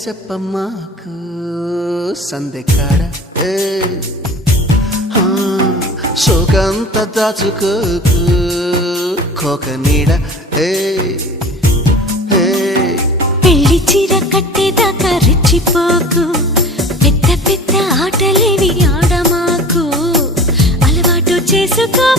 చెప్పమ్మాకు సందెకాడ సోకంత దాచుకోకు కోక నీడ పెళ్లి చీర కట్టేదాకా రెచ్చిపోకు పెద్ద పెద్ద ఆటలేవి ఆడమాకు అలవాటు చేసుకో